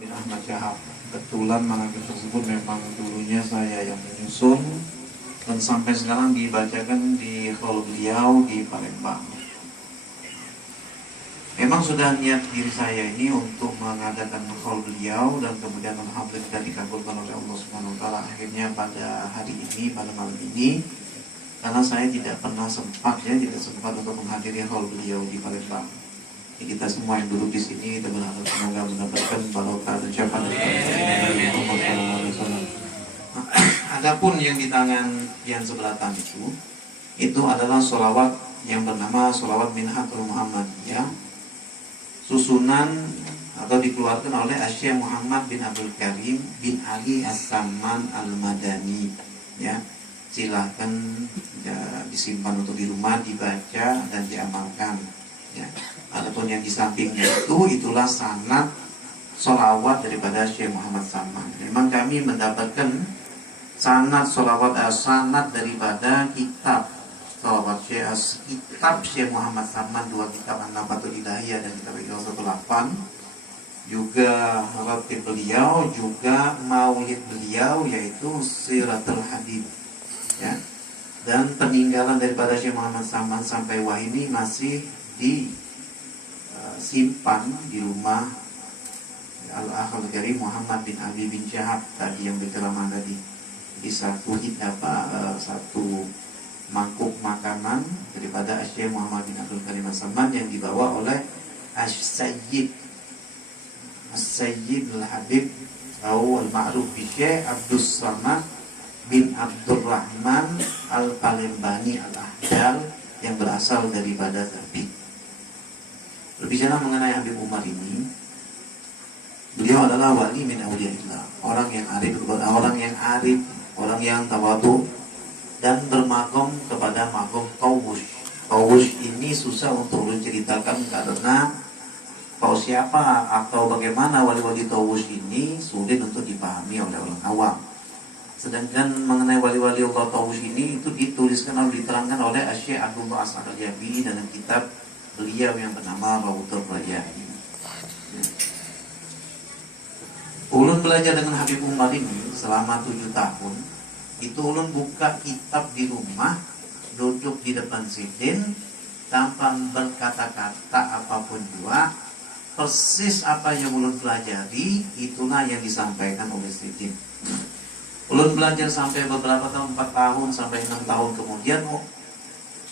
bin Ahmad Syahab. Kebetulan manaqib tersebut memang dulunya saya yang menyusun dan sampai sekarang dibacakan di hall beliau di Palembang. Memang sudah niat diri saya ini untuk mengadakan hall beliau dan kemudian alhamdulillah dikabulkan oleh Allah Subhanahu wa taala akhirnya pada hari ini, pada malam ini, karena saya tidak sempat untuk menghadiri hall beliau di Palembang. Kita semua yang duduk di sini kita berharap semoga mendapatkan barokah dan syafaat dari Muhammad SAW. Adapun yang di tangan yang sebelah kanan itu adalah sholawat yang bernama sholawat Minhatul Muhammad, ya, susunan atau dikeluarkan oleh Syekh Muhammad bin Abdul Karim bin Ali As-Samman Al-Madani, ya. Silahkan ya, disimpan untuk di rumah, dibaca dan diamalkan, ya. Adapun yang di sampingnya itulah sanad sholawat daripada Syekh Muhammad Samman. Memang kami mendapatkan sanad sholawat sanad daripada kitab sholawat kitab Syekh Muhammad Samman, dua kitab An-Nabatul Ilahiyah dan kitab Ighasatul Lahfan, juga ratib beliau, juga maulid beliau yaitu Siratul Habib, ya. Dan peninggalan daripada Syekh Muhammad Samman sampai wahini masih disimpan di rumah Al-Akhal Karim Muhammad bin Abi bin Syahab tadi yang berceramah tadi, di satu mangkuk makanan daripada Syekh Muhammad bin Abdul Karim As-Samman yang dibawa oleh As-Sayyid Al-Habib atau Al-Ma'ruf bi Syekh Abdus Samad bin Abdurrahman Al-Palembani Al-Ahdal yang berasal daripada Zabid. Berbicara mengenai Habib Umar ini, beliau adalah wali min awliyaillah, orang yang arif, orang yang tawadhu dan bermakom kepada makom tawush. Tawush ini susah untuk diceritakan karena tahu siapa atau bagaimana wali-wali tawush ini sulit untuk dipahami oleh orang awam. Sedangkan mengenai wali-wali Allah tawush ini itu dituliskan atau diterangkan oleh Syekh Abdullah As'ad Al-Jabi dalam kitab beliau yang bernama Rawdatul Rayyahin. Ulun belajar dengan Habib Umar ini selama 7 tahun. Itu ulun buka kitab di rumah, duduk di depan sidin tanpa berkata-kata apapun juga. Persis apa yang ulun pelajari itulah yang disampaikan oleh sidin. Ulun belajar sampai beberapa tahun, 4 tahun sampai 6 tahun kemudian,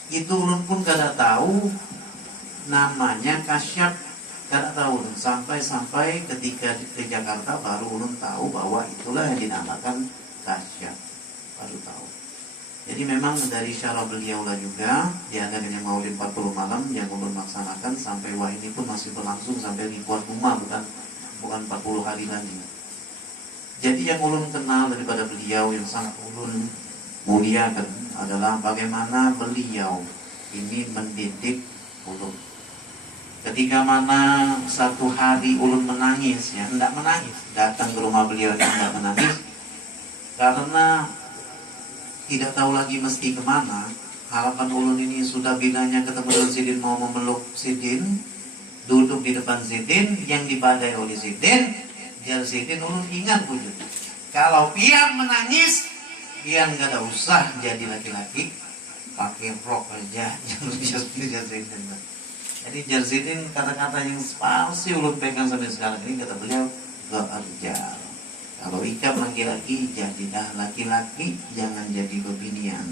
itu ulun pun kada tahu namanya kasyaf, kada tahu. Sampai ketika ke Jakarta baru ulun tahu bahwa itulah yang dinamakan kasyaf, baru tahu. Jadi memang dari syarah beliau lah juga diadakannya maulid 40 malam yang ulun laksanakan sampai wah ini pun masih berlangsung sampai ribuan rumah, bukan 40 hari lagi. Jadi yang ulun kenal daripada beliau yang sangat ulun muliakan adalah bagaimana beliau ini mendidik ulun. Ketika mana satu hari ulun menangis, ya hendak menangis, datang ke rumah beliau yang hendak menangis karena tidak tahu lagi mesti kemana. Harapan ulun ini sudah bilanya ketemu dengan sidin, mau memeluk sidin, duduk di depan sidin yang dibadai oleh sidin. Jar sidin ulun ingat wujud. Kalau pian menangis, pian gak ada usah jadi laki-laki, pakai rok aja, jangan bisa seperti jar sidin. Jadi jar sidin kata-kata yang pasti ulun pegang sampai sekarang ini, kata beliau, gak arjar. Kalau ikap laki-laki, jadilah laki-laki, jangan jadi bebinian.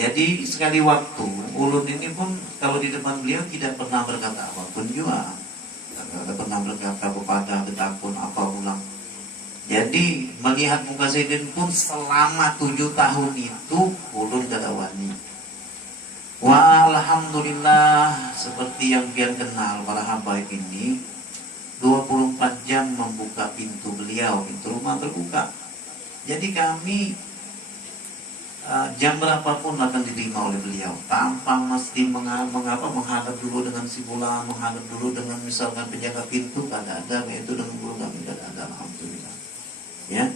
Jadi sekali waktu ulun ini pun kalau di depan beliau tidak pernah berkata apapun juga. Tidak pernah berkata kepada betakun apa ulang. Jadi melihat muka sidin pun selama 7 tahun itu ulun kada wani. Wa alhamdulillah, seperti yang pian kenal para habaib ini, 24 jam membuka pintu beliau, pintu rumah terbuka. Jadi kami jam berapapun akan diterima oleh beliau tanpa mesti menghadap dulu dengan si bola, menghadap dulu dengan misalkan penjaga pintu, kada ada, yaitu dengan guru kami kada ada, alhamdulillah, ya.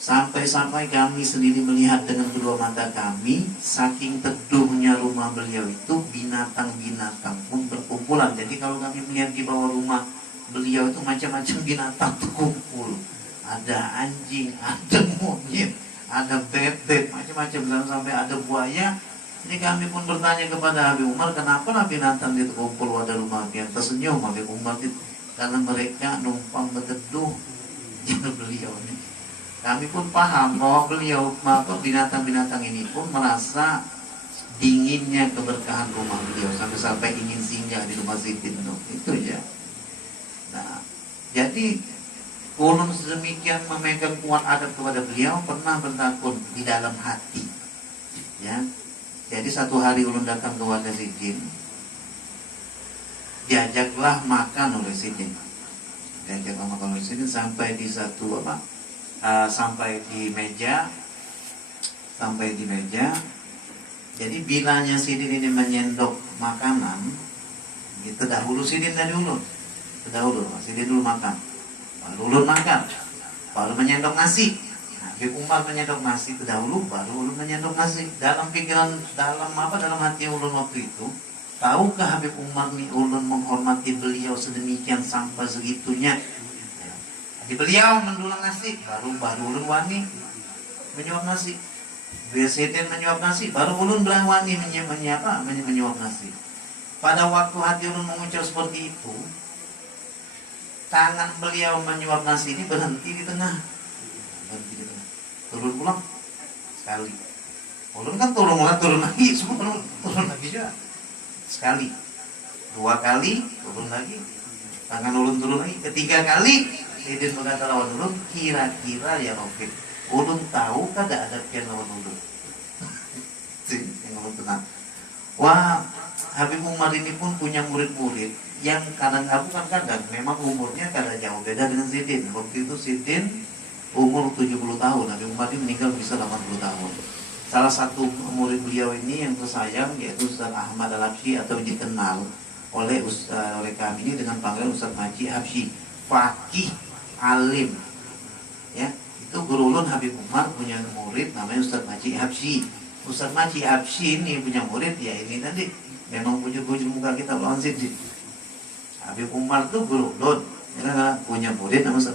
Sampai-sampai kami sendiri melihat dengan kedua mata kami, saking teduhnya rumah beliau itu binatang-binatang pun berkumpulan. Jadi kalau kami melihat di bawah rumah beliau itu macam-macam binatang terkumpul. Ada anjing, ada monyet, ada bebek, macam-macam, sampai ada buaya. Jadi kami pun bertanya kepada Habib Umar, kenapa lah binatang itu kumpul pada rumah kalian? Tersenyum Habib Umar itu, karena mereka numpang berteduh di beliau ini. Kami pun paham bahwa beliau, maka binatang-binatang ini pun merasa dinginnya keberkahan rumah beliau, sampai-sampai ingin singgah di rumah Sidin itu ya. Nah, jadi ulun sedemikian memegang kuat adab kepada beliau, pernah bertakun di dalam hati ya. Jadi satu hari ulun datang ke Wadah Sidin, diajaklah makan oleh Sidin, sampai di satu sampai di meja. Jadi bilanya Sidin ini menyendok makanan, itu dahulu Sidin dari ulun, Sidin dulu makan, baru ulun makan, baru menyendok nasi. Habib Umar menyendok nasi terdahulu, baru ulun menyendok nasi. Dalam pikiran, dalam hati ulun waktu itu, tahukah Habib Umar nih ulun menghormati beliau sedemikian sampai segitunya. Di beliau mendulang nasi, baru ulun wani menyuap nasi. Sidin menyuap nasi, baru ulun belah wani menyuap nasi. Pada waktu hati ulun mengucap seperti itu, tangan beliau menyuap nasi ini berhenti di tengah. Turun pulang sekali. Ulun kan turun lagi, semua turun lagi juga. Sekali, 2 kali, turun lagi. Tangan ulun turun lagi, 3 kali. Sidin berkata lawan ulun, kira-kira ya Rofik, ulun tahu kan ada adabnya lawan ulun. Yang ulun tenang. Wah, Habib Umar ini pun punya murid-murid yang kadang-kadang memang umurnya kadang jauh beda dengan Sidin. Waktu itu Sidin umur 70 tahun, Habib Umar ini meninggal bisa 80 tahun. Salah satu murid beliau ini yang tersayang yaitu Ustaz Ahmad Al-Habsyi, atau dikenal oleh kami ini dengan panggilan Ustaz Maji Habsyi, faqih alim. Ya, itu guru ulun Habib Umar punya murid namanya Ustaz Maji Habsyi. Ustaz Maji Habsyi ini punya murid ya ini tadi, memang bujur-bujur muka kita lawan Sidin. Habib Umar itu guru ulun, punya murid namanya Ustaz